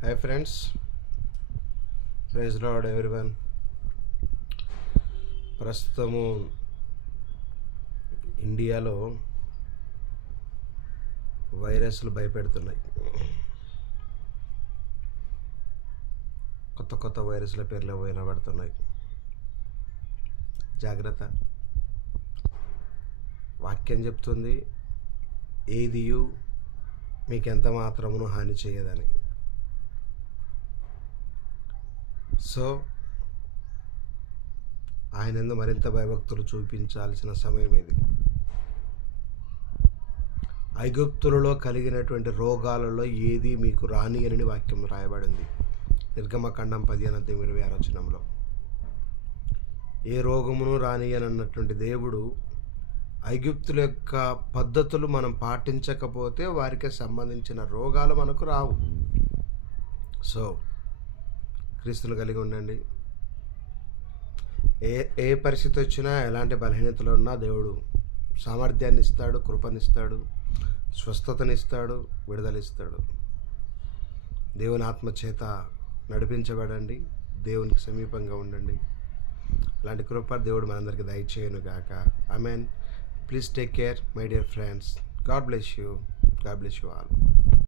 Hi friends, praise lord everyone. ప్రస్తుతము ఇండియాలో వైరస్లు భయపెడుతున్నాయి. కొత్త కొత్త వైరస్ల పేర్లు వినబడుతున్నాయి. జాగ్రత్త. వాక్యం చెప్తుంది, ఏదియు మీకెంత మాత్రమును హాని చేయదని. సో ఆయనందు మరింత భయభక్తులు చూపించాల్సిన సమయం ఇది. ఐగుప్తులలో కలిగినటువంటి రోగాలలో ఏది మీకు రాని అని వాక్యం రాయబడింది. నిర్గమకాండం 15:26 ఏ రోగమును రాని అని అన్నటువంటి దేవుడు ఐగుప్తుల యొక్క పద్ధతులు మనం పాటించకపోతే వారికి సంబంధించిన రోగాలు మనకు రావు. సో క్రీస్తును కలిగి ఉండండి. ఏ పరిస్థితి వచ్చినా, ఎలాంటి బలహీనతలు ఉన్నా దేవుడు సామర్థ్యాన్ని ఇస్తాడు, కృపనిస్తాడు, స్వస్థతనిస్తాడు, విడుదలిస్తాడు. దేవుని ఆత్మ చేత నడిపించబడండి, దేవునికి సమీపంగా ఉండండి. అలాంటి కృప దేవుడు మనందరికీ దయచేయును గాక. Amen. Please take care my dear friends. God bless you. God bless you all.